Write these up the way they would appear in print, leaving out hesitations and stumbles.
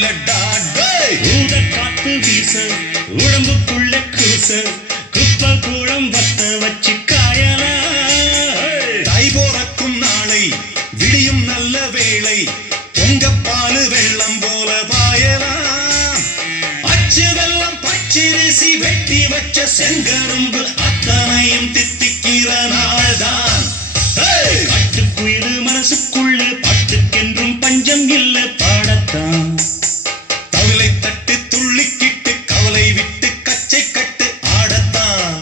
இல்லடா ஊத காத்து வீச உடம்புக்குள்ள கூச குப்ப கூடம் வத்த வச்சு காயலா தை போறக்கும் நாளை விடியும் நல்ல வேளை பொங்கப்பாலு வெள்ளம் போல பாயலாம் அச்சு வெள்ளம் பச்சரிசி வெட்டி வச்ச செங்கரும்பு அத்தனையும் தித்திக்கிற நாள்தான் காட்டுக்குயிலு மனசுக்குள்ள பாட்டுக்கென்றும் பஞ்சம் இல்ல பாடத்தான் தவிலை தட்டு துள்ளிக்கிட்டு கவலை விட்டு கச்சை கட்டு ஆடத்தான்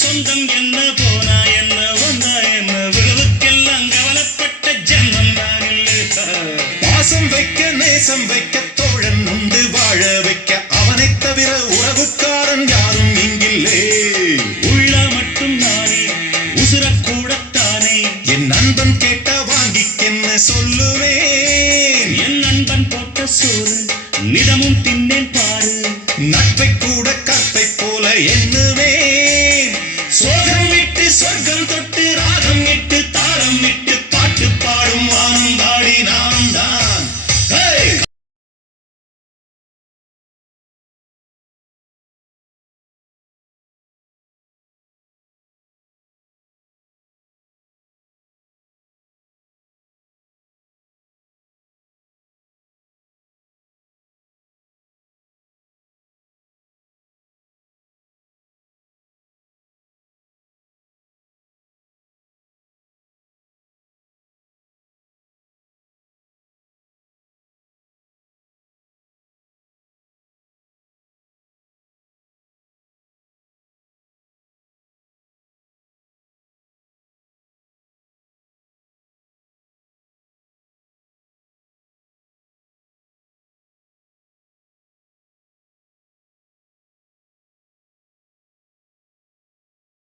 சொந்தம் என்ன போனா என்ன வந்தா என்ன விழுவுக்கெல்லாம் கவலைப்பட்ட ஜென்மம் தான் இல்லை பாசம் வைக்க நேசம் வைக்க தோழன் உண்டு வாழ வைக்க அவனைத் தவிர உறவுக்காரன் யாரும் இங்கில்லே உள்ள மட்டும் நானே உசுரக்கூடத்தானே என் நண்பன் கேட்டா வாங்கிக்கென்ன சொல்லுவேன் என் நண்பன் போட்ட சோறு நிதமும் தின்னேன் பாரு நட்பை கூட கற்பை போல எண்ணுவேன் சோகம் விட்டு சொர்க்கம் தொட்டு